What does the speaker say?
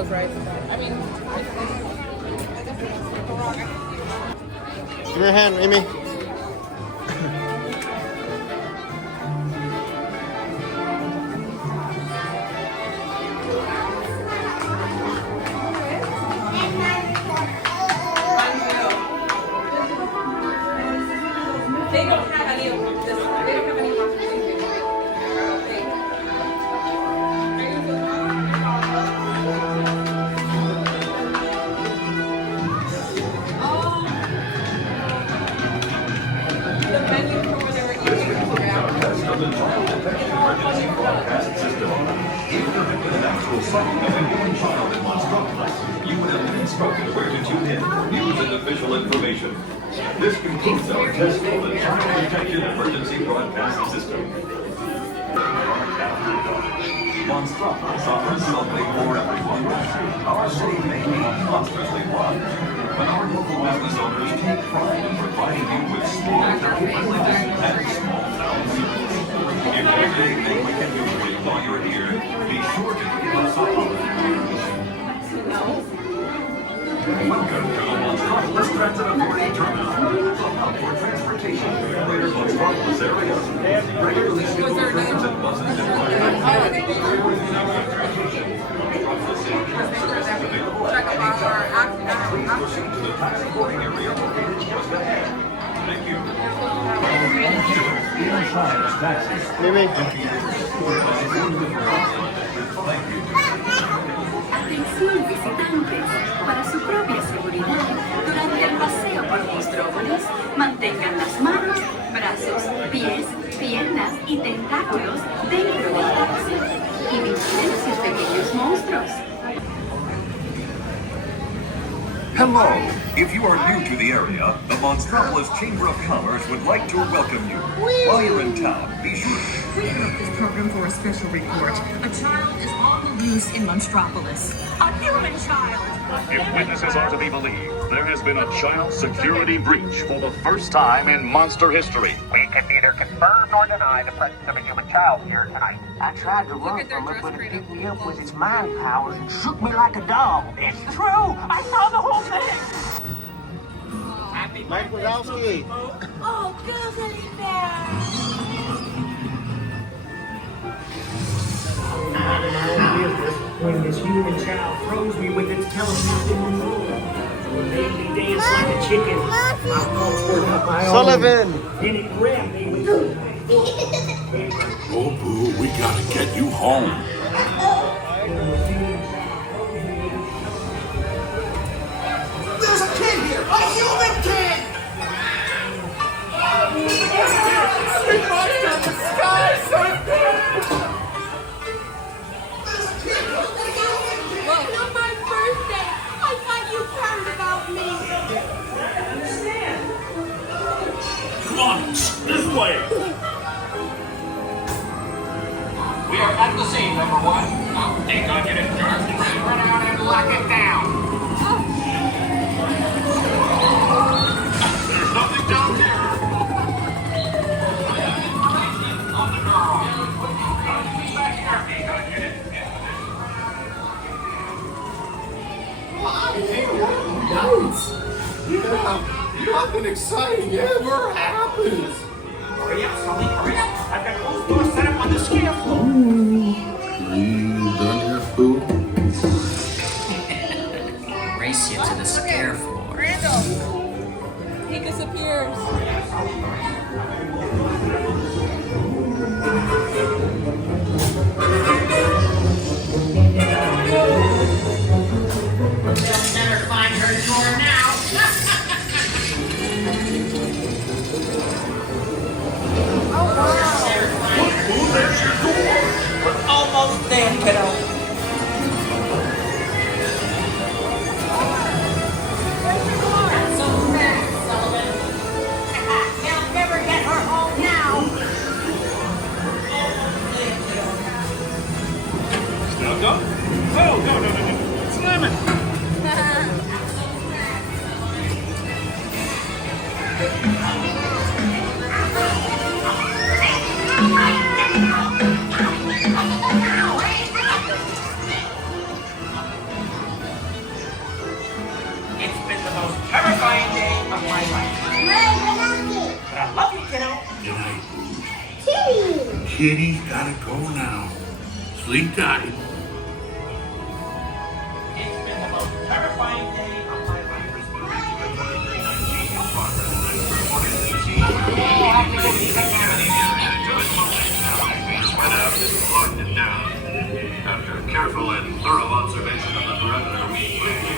those rights. I mean, Give me your hand, Amy. they don't have any of this. They don't have any the menu for where they were eating. The child detection emergency broadcast system. If there had been an actual sighting of a young child in Monstropolis, you would have been instructed where to tune in for news and official information. This concludes our test for the child detection emergency broadcast system. Monstropolis offers something for everyone. Our city may be monstrously run, but our local business owners take pride in providing you with small town privileges and small town secrets. If there's anything we can do for you while you're here, be sure to give us a call. Welcome to the Monstropolis Transit Authority Terminal, the hub for transportation in the greater Monstropolis area. Regularly scheduled trains and buses and Please proceed to the taxi boarding area located just ahead. Thank you. Inside is taxi. Mimi. Thank you. Atención visitantes, para su propia seguridad, durante el paseo por Monstropolis, mantengan las manos, brazos, pies, piernas y tentáculos dentro del taxi y vigilen sus pequeños monstruos. Hello! If you are new to the area, the Monstropolis Chamber of Commerce would like to welcome you. While you're in town, be sure We interrupt this program for a special report. A child is on the loose in Monstropolis. A human child! If witnesses are to be believed, there has been a child security breach for the first time in monster history. We can neither confirm nor deny the presence of a human child here tonight. I tried to run from it, but it picked me up with its mind powers and shook me like a dog. It's true! I saw the whole thing! Mike Wazowski. Oh, googly bear! When this human child froze me with its telepathic control. It made me dance like a chicken. My thoughts were not my own. Sullivan. Then it grabbed me with Oh, boo, we gotta get you home. There's a kid here! A human kid! We marched up the sky so big! It's not my birthday! I thought you cared about me! I understand. Come on, this way. We are at the scene, number one. I'll take on you to charge the train, run out and lock it down. There's nothing down here. On the girl. Back here, take on you. Nice! Yeah, nothing exciting ever happens! Hurry up, Sully, hurry up! I've got those doors set up on the scale floor. You done yet, boo? Race you to the scare floor. Randall. He disappears. Better find her door now. Boo, there's your door. We're almost there, kiddo. So fast, Sullivan. They'll never get her home now. most terrifying day of my life. But I love you, kiddo. Good night. Kitty's gotta go now. Sleep tight. It's been the most terrifying day of my life. Went out and locked it down. After careful and thorough observation of the perimeter, we read the